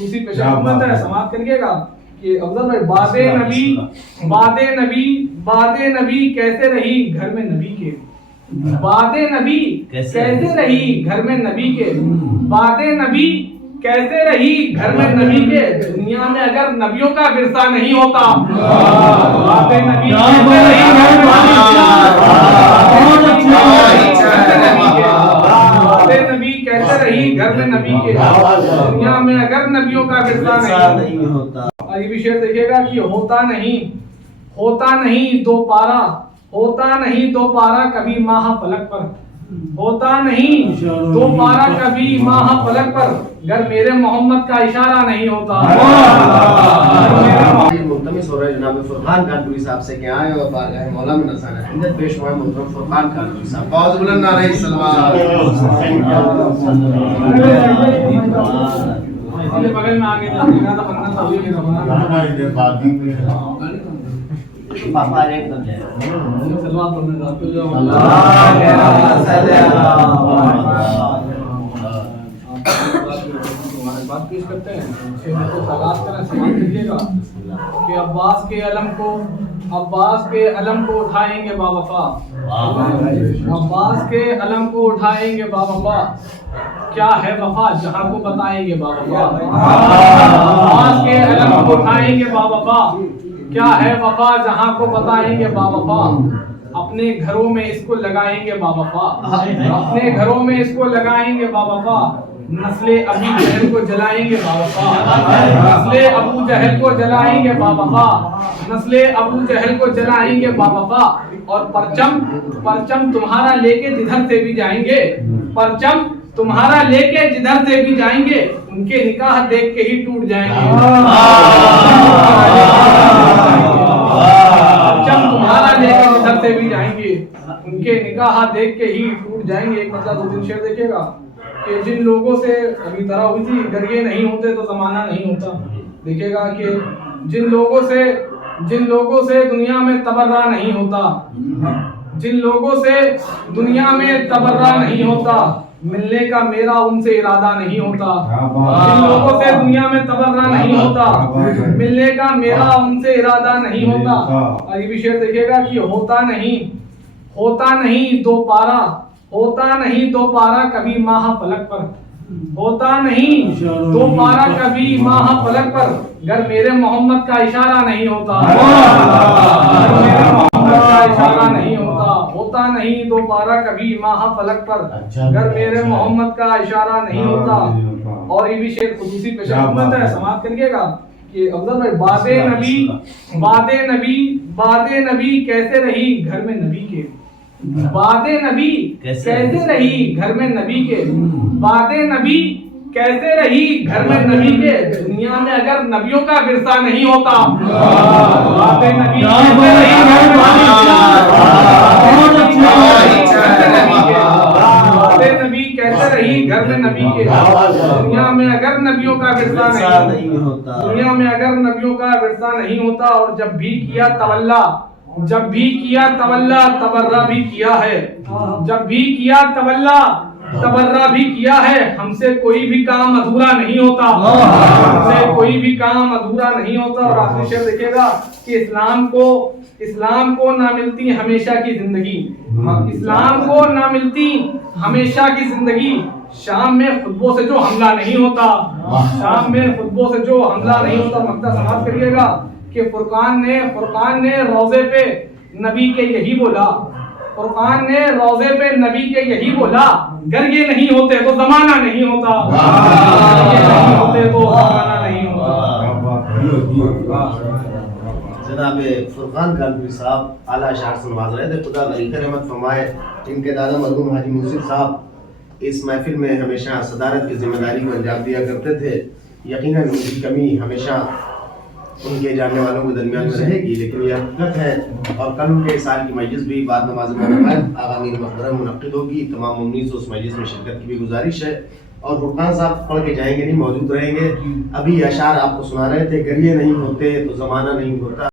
خصوصی پیش خدمت ہے، سماعت کریے گا کہ افضل بھائی باد نبی کیسے رہی گھر میں نبی کے، باد نبی کیسے رہی گھر میں نبی کے، باد نبی کیسے رہی گھر میں نبی کے، دنیا میں اگر نبیوں کا ورثہ نہیں ہوتا، باد نبی کیسے رہی گھر میں نبی کیسے رہی گھر میں نبی کے، دنیا میں اگر نبیوں کا ورثہ نہیں ہوتا۔ یہ بھی شعر دیکھیے گا کہ ہوتا نہیں دو پارا، ہوتا نہیں دو پارا کبھی ماہ فلک پر، ہوتا نہیں دو پارا کبھی ماہ فلک پر، گر میرے محمد کا اشارہ نہیں ہوتا۔ ملتمس ہو رہے جناب فرقان کانپوری صاحب سے کہ آئے اور بارگاہ مولا میں نذرانہ خدمت پیش ہوئے محترم فرقان کانپوری صاحب، بہت بلند نعرہ صلوات۔ بغل میں آگے جانے کا بننا چاہیے کہ پاپا ایک دم جائے سلوات پڑھنے جاتے ہو جو بات پیش کرتے ہیں، سلام کریں، سلام کریے گا کہ عباس کے علم کو اٹھائیں گے باوفا، عباس کے علم کو اٹھائیں گے باوفا، کیا ہے وفا جہاں کو بتائیں گے باوفا، عباس کے علم کو اٹھائیں گے باوفا، کیا ہے وفا جہاں کو بتائیں گے باوفا، اپنے گھروں میں اس کو لگائیں گے باوفا، اپنے گھروں میں اس کو لگائیں گے باوفا، نسل ابو جہل کو جلائیں گے باوفا، نسل ابو جہل کو جلائیں گے باوفا، نسل ابو جہل کو جلائیں گے باوفا، اور پرچم تمہارا لے کے جدھر سے بھی جائیں گے، پرچم تمہارا لے کے جدھر سے بھی جائیں گے، ان کے نکاح دیکھ کے ہی ٹوٹ جائیں گے، پرچم تمہارا لے کے جدھر سے بھی جائیں گے، ان کے نکاح دیکھ کے ہی ٹوٹ جائیں گے۔ ایک مطلب 2-3 شعر دیکھیے گا کہ جن لوگوں سے ابھی طرح ہوئی تھی اگر یہ نہیں ہوتے تو زمانہ نہیں ہوتا، دیکھیے گا کہ جن لوگوں سے دنیا میں تبرہ نہیں ہوتا، جن لوگوں سے دنیا میں تبرہ نہیں ہوتا، ملنے کا میرا ان سے ارادہ نہیں ہوتا، جن لوگوں سے دنیا میں تبرہ نہیں ہوتا، ملنے کا میرا ان سے ارادہ نہیں ہوتا۔ یہ بھی شعر دیکھیے گا کہ ہوتا نہیں دو پارا کبھی ماہ فلک پر، ہوتا نہیں دو پارا کبھی ماہ فلک پر، گر میرے محمد کا اشارہ نہیں ہوتا، گر میرے محمد کا اشارہ نہیں ہوتا، ہوتا نہیں دو پارا کبھی ماہ فلک پر، گر میرے محمد کا اشارہ نہیں ہوتا۔ اور یہ بھی شعر خصوصی پیش خدمت ہے، سماعت کریے گا کہ افضل بھائی باد نبی کیسے رہی گھر میں نبی کے، باد نبی کیسے رہی گھر میں نبی کے، باد نبی کیسے رہی گھر میں نبی کے، دنیا میں اگر نبیوں کا ورثہ نہیں ہوتا، باد نبی کیسے رہی گھر میں نبی کیسے رہی گھر میں نبی کے، دنیا میں اگر نبیوں کا ورثہ نہیں ہوتا، دنیا میں اگر نبیوں کا ورثہ نہیں ہوتا، اور جب بھی کیا تولا تبرہ بھی کیا ہے، جب بھی کیا تولا تبرہ بھی کیا ہے، ہم سے کوئی بھی کام ادھورا نہیں ہوتا، ہم سے کوئی بھی کام ادھورا نہیں ہوتا۔ اور آخری شعر دیکھیے گا کہ اسلام کو نہ ملتی ہمیشہ کی زندگی، اسلام کو نہ ملتی ہمیشہ کی زندگی، شام میں خطبوں سے جو حملہ نہیں ہوتا، شام میں خطبوں سے جو حملہ نہیں ہوتا۔ مقطع سماعت کریے گا کہ فرقان نے روضے پہ نبی کے یہی بولا، فرقان نے روضے پہ نبی کے یہی بولا، گر یہ نہیں ہوتے تو زمانہ نہیں ہوتا، یہ نہیں ہوتے تو زمانہ نہیں ہوتا۔ جناب فرقان کانپوری صاحب اعلیٰ اشعار سے نواز رہے تھے، خدا غریب رحمت فرمائے۔ ان کے دادا مرحوم حاجی موصف صاحب اس محفل میں ہمیشہ صدارت کی ذمہ داری کو انجام دیا کرتے تھے، یقیناً ان کی کمی ہمیشہ ان کے جاننے والوں کے درمیان میں رہے گی، لیکن یہ حقیقت ہے۔ اور کل ان کے سال کی مجلس بھی بعد نماز مغرب آغامی محترم منعقد ہوگی، تمام ممنون سے اس مجلس میں شرکت کی بھی گزارش ہے۔ اور فرقان صاحب پڑھ کے جائیں گے نہیں، موجود رہیں گے۔ ابھی اشعار آپ کو سنا رہے تھے، گر یہ نہیں ہوتے تو زمانہ نہیں ہوتا۔